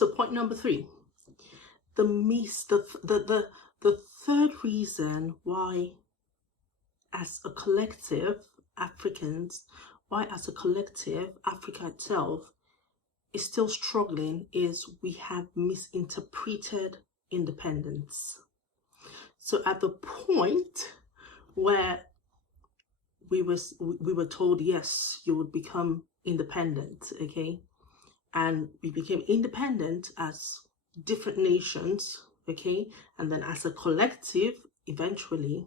So point number 3, the third reason why as a collective Africans, why as a collective Africa itself is still struggling is we have misinterpreted independence. So at the point where we were told, yes, you would become independent, okay? And we became independent as different nations, okay? And then as a collective, eventually,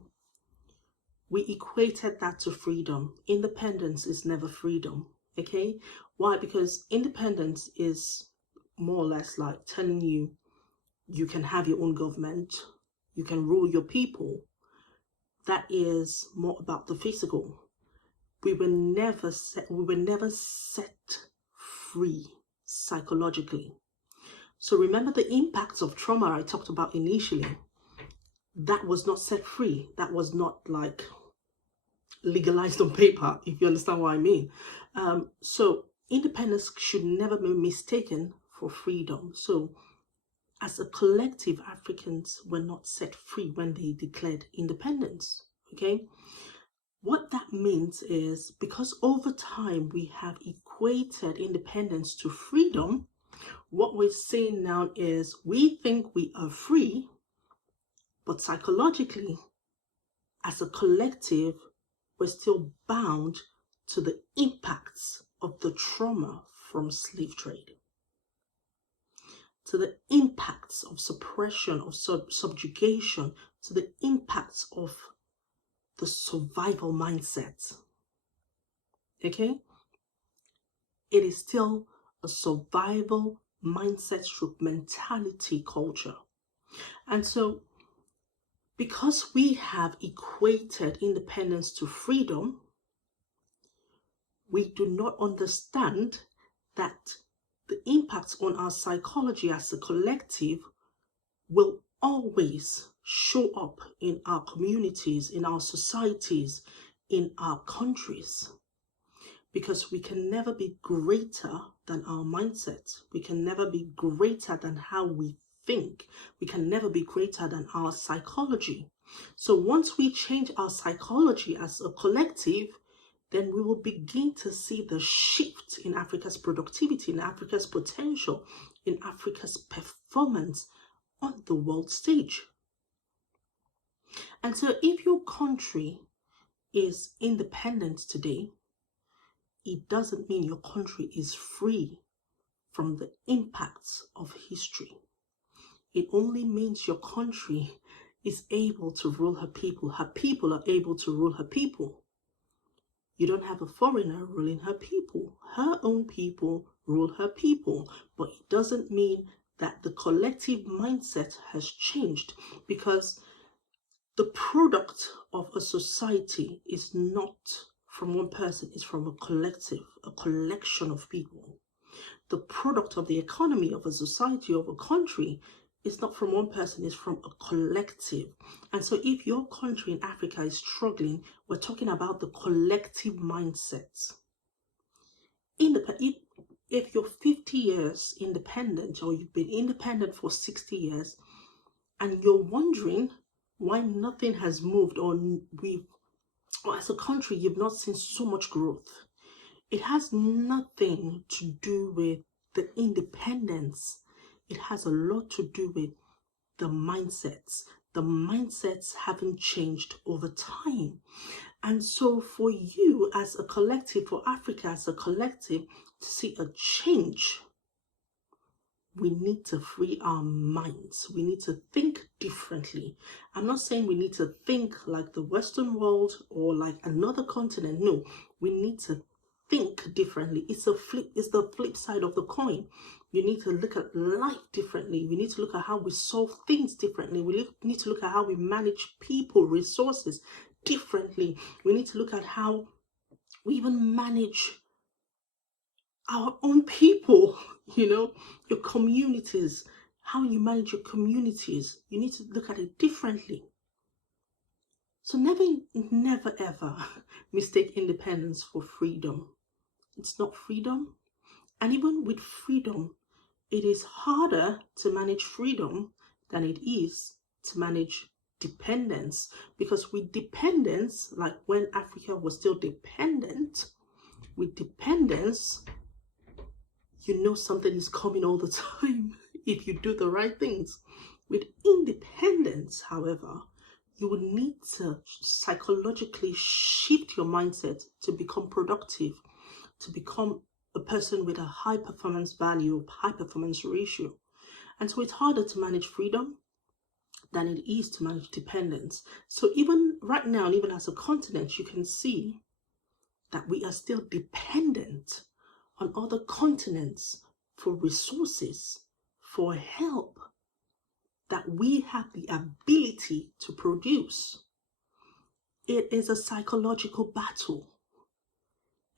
we equated that to freedom. Independence is never freedom, okay? Why? Because independence is more or less like telling you, you can have your own government, you can rule your people. That is more about the physical. We were never set free psychologically. So remember the impacts of trauma I talked about initially. That was not set free. That was not like legalized on paper, if you understand what I mean. So independence should never be mistaken for freedom. So as a collective, Africans were not set free when they declared independence, okay? What that means is because over time we have equated independence to freedom, what we're saying now is we think we are free, but psychologically, as a collective, we're still bound to the impacts of the trauma from slave trade, to the impacts of suppression, of subjugation, to the impacts of the survival mindset. Okay? It is still a survival mindset through mentality culture. And so, because we have equated independence to freedom, we do not understand that the impacts on our psychology as a collective will always show up in our communities, in our societies, in our countries. Because we can never be greater than our mindset. We can never be greater than how we think. We can never be greater than our psychology. So once we change our psychology as a collective, then we will begin to see the shift in Africa's productivity, in Africa's potential, in Africa's performance on the world stage. And so if your country is independent today, it doesn't mean your country is free from the impacts of history. It only means your country is able to rule her people. Her people are able to rule her people. You don't have a foreigner ruling her people. Her own people rule her people. But it doesn't mean that the collective mindset has changed, because the product of a society is not from one person, it's from a collective, a collection of people. The product of the economy of a society, of a country, is not from one person, it's from a collective. And so if your country in Africa is struggling, we're talking about the collective mindset. If you're 50 years independent, or you've been independent for 60 years, and you're wondering why nothing has moved, or as a country, you've not seen so much growth, it has nothing to do with the independence. It has a lot to do with the mindsets. The mindsets haven't changed over time. And so for you as a collective, for Africa as a collective, to see a change, we need to free our minds. We need to think differently. I'm not saying we need to think like the Western world or like another continent. No, we need to think differently. It's the flip side of the coin. You need to look at life differently. We need to look at how we solve things differently. We need to look at how we manage people, resources differently. We need to look at how we even manage our own people, your communities, how you manage your communities. You need to look at it differently. So never ever mistake independence for freedom. It's not freedom. And even with freedom, it is harder to manage freedom than it is to manage dependence. Because with dependence, like when Africa was still dependent, with dependence, you know something is coming all the time if you do the right things. With independence, however, you will need to psychologically shift your mindset to become productive, to become a person with a high performance value, high performance ratio. And so it's harder to manage freedom than it is to manage dependence. So even right now, and even as a continent, you can see that we are still dependent on other continents for resources, for help that we have the ability to produce. It is a psychological battle.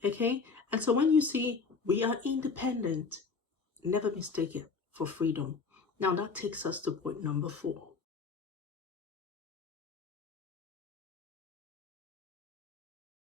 Okay? And so when you see we are independent, never mistake it for freedom. Now that takes us to point number 4.